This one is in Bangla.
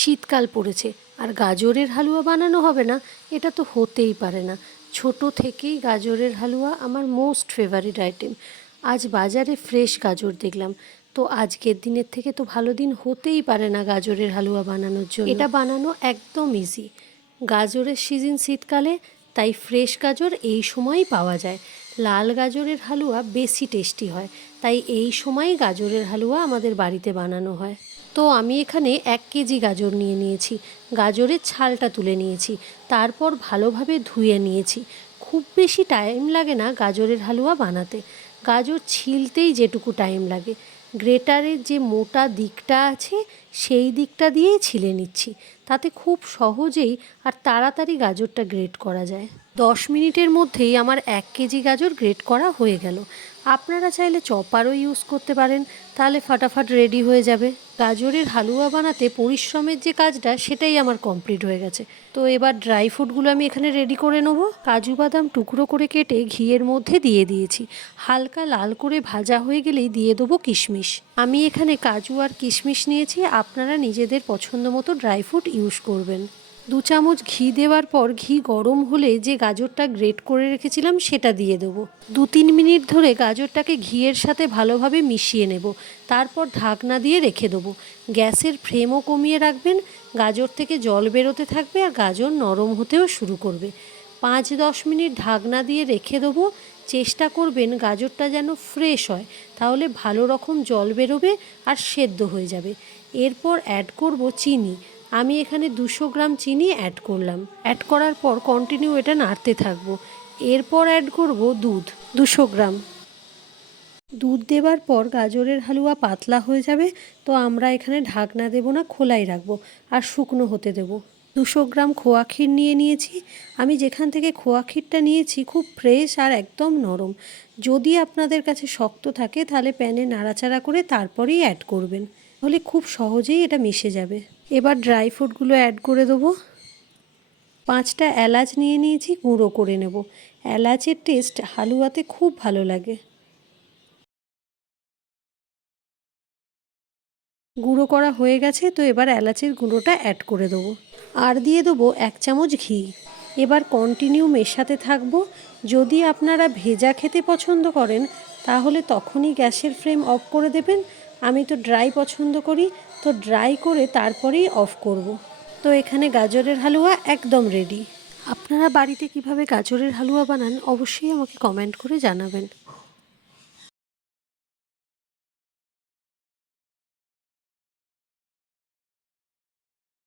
শীতকাল পড়েছে। আর গাজরের হালুয়া বানানো হবে না, এটা তো হতেই পারে না। ছোট থেকেই গাজরের হালুয়া আমার মোস্ট ফেভারিট আইটেম আজ বাজারে ফ্রেশ গাজর দেখলাম। তো আজকের দিনের থেকে তো ভালো দিন হতেই পারে না গাজরের হালুয়া বানানোর জন্য। এটা বানানো একদম ইজি গাজরের সিজন শীতকালে, তাই ফ্রেশ গাজর এই সময়ই পাওয়া যায়। লাল গাজরের হালুয়া বেশি টেস্টি হয়, তাই এই সময়ই গাজরের হালুয়া আমাদের বাড়িতে বানানো হয়। তো আমি এখানে এক কেজি গাজর নিয়ে নিয়েছি, গাজরের ছালটা তুলে নিয়েছি, তারপর ভালোভাবে ধুয়ে নিয়েছি। খুব বেশি টাইম লাগে না গাজরের হালুয়া বানাতে, গাজর ছিলতেই যেটুকু টাইম লাগে। গ্রেটারের যে মোটা দিকটা আছে, সেই দিকটা দিয়েই ছিলে নিচ্ছি, তাতে খুব সহজেই আর তাড়াতাড়ি গাজরটা গ্রেট করা যায়। দশ মিনিটের মধ্যেই আমার এক কেজি গাজর গ্রেট করা হয়ে গেল। আপনারা চাইলে চপারও ইউজ করতে পারেন, তাহলে ফাটাফাট রেডি হয়ে যাবে। গাজরের হালুয়া বানাতে পরিশ্রমের যে কাজটা, সেটাই আমার কমপ্লিট হয়ে গেছে। তো এবার ড্রাই ফ্রুটগুলো আমি এখানে রেডি করে নেব। কাজু বাদাম টুকরো করে কেটে ঘিয়ের মধ্যে দিয়ে দিয়েছি। হালকা লাল করে ভাজা হয়ে গেলেই দিয়ে দেবো কিশমিশ। আমি এখানে কাজু আর কিশমিশ নিয়েছি, আপনারা নিজেদের পছন্দ মতো ড্রাই ফ্রুট ইউজ করবেন। দু চামচ ঘি দেওয়ার পর ঘি গরম হলে যে গাজরটা গ্রেট করে রেখেছিলাম সেটা দিয়ে দেবো। দু তিন মিনিট ধরে গাজরটাকে ঘিয়ের সাথে ভালোভাবে মিশিয়ে নেব। তারপর ঢাকনা দিয়ে রেখে দেবো। গ্যাসের ফ্লেমও কমিয়ে রাখবেন, গাজর থেকে জল বেরোতে থাকবে আর গাজর নরম হতেও শুরু করবে। পাঁচ দশ মিনিট ঢাকনা দিয়ে রেখে দেবো। চেষ্টা করবেন গাজরটা যেন ফ্রেশ হয়, তাহলে ভালো রকম জল বেরোবে আর সেদ্ধ হয়ে যাবে। এরপর অ্যাড করব চিনি। আমি এখানে দুশো গ্রাম চিনি অ্যাড করলাম। অ্যাড করার পর কন্টিনিউ এটা নাড়তে থাকব। এরপর অ্যাড করব দুধ, দুশো গ্রাম। দুধ দেবার পর গাজরের হালুয়া পাতলা হয়ে যাবে, তো আমরা এখানে ঢাকনা দেব না, খোলাই রাখব আর শুকনো হতে দেব। দুশো গ্রাম খোয়া ক্ষীর নিয়ে নিয়েছি। আমি যেখান থেকে খোয়া ক্ষীরটা নিয়েছি, খুব ফ্রেশ আর একদম নরম। যদি আপনাদের কাছে শক্ত থাকে, তাহলে প্যানে নাড়াচাড়া করে তারপরেই অ্যাড করবেন। তাহলে খুব সহজেই এটা মিশে যাবে। এবার ড্রাই ফ্রুটগুলো অ্যাড করে দেবো। পাঁচটা এলাচ নিয়ে নিয়েছি, গুঁড়ো করে নেব। এলাচের টেস্ট হালুয়াতে খুব ভালো লাগে। গুঁড়ো করা হয়ে গেছে, তো এবার এলাচের গুঁড়োটা অ্যাড করে দেবো। আর দিয়ে দেবো এক চামচ ঘি। এবার কন্টিনিউ মেশাতে থাকব। যদি আপনারা ভেজা খেতে পছন্দ করেন, তাহলে তখনই গ্যাসের ফ্লেম অফ করে দেবেন। আমি তো ড্রাই পছন্দ করি, তো ড্রাই করে তারপরেই অফ করব। তো এখানে গাজরের হালুয়া একদম রেডি আপনারা বাড়িতে কীভাবে গাজরের হালুয়া বানান, অবশ্যই আমাকে কমেন্ট করে জানাবেন